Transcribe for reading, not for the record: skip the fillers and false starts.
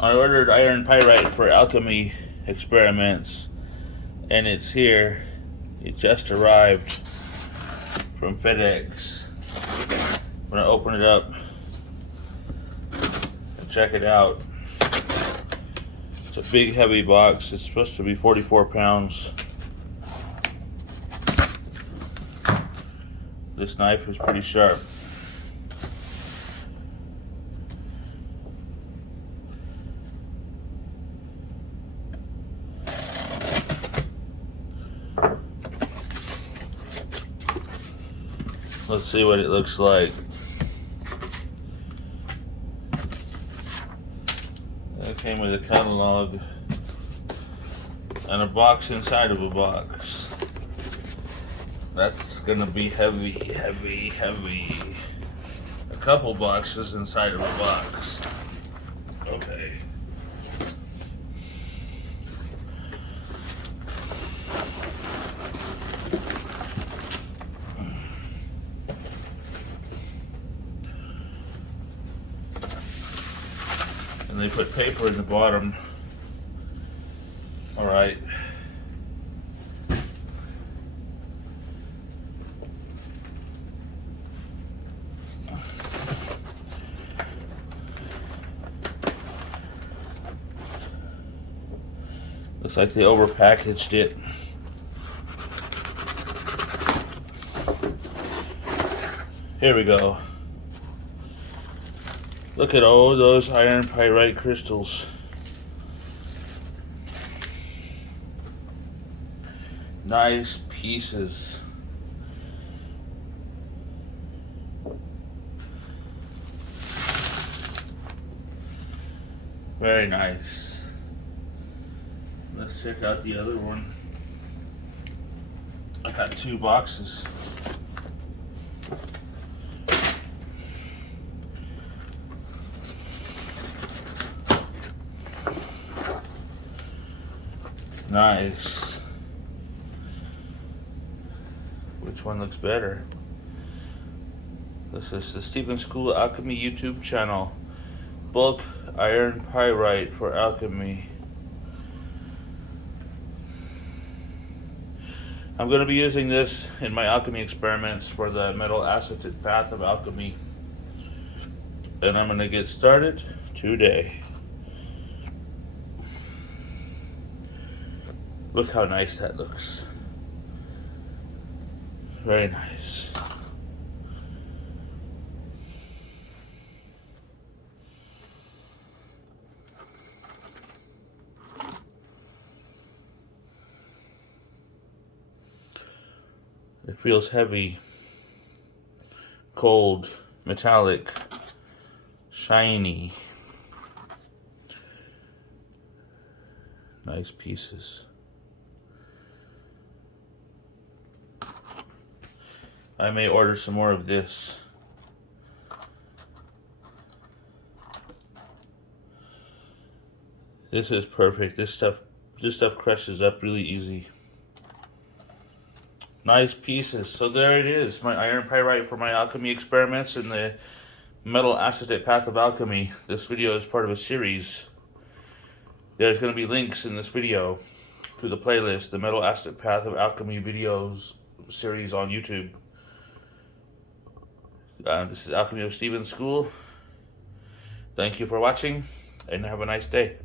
I ordered iron pyrite for alchemy experiments, and it's here. It just arrived from FedEx. I'm gonna open it up and check it out. It's a big, heavy box. It's supposed to be 44 pounds. This knife is pretty sharp. Let's see what it looks like. It came with a catalog and a box inside of a box. That's gonna be heavy, heavy, heavy. A couple boxes inside of a box. Okay. And they put paper in the bottom. All right. Looks like they overpackaged it. Here we go. Look at all those iron pyrite crystals. Nice pieces. Very nice. Let's check out the other one. I got 2 boxes. Nice. Which one looks better? This is the Stephen School Alchemy YouTube channel. Bulk iron pyrite for alchemy. I'm going to be using this in my alchemy experiments for the metal acetate path of alchemy. And I'm going to get started today. Look how nice that looks. Very nice. It feels heavy, cold, metallic, shiny. Nice pieces. I may order some more of this. This is perfect. This stuff crushes up really easy. Nice pieces. So there it is, my iron pyrite for my alchemy experiments in the metal acetate path of alchemy. This video is part of a series. There's going to be links in this video to the playlist, the metal acetate path of alchemy videos series on YouTube. This is Alchemy of Stephen School. Thank you for watching, and have a nice day.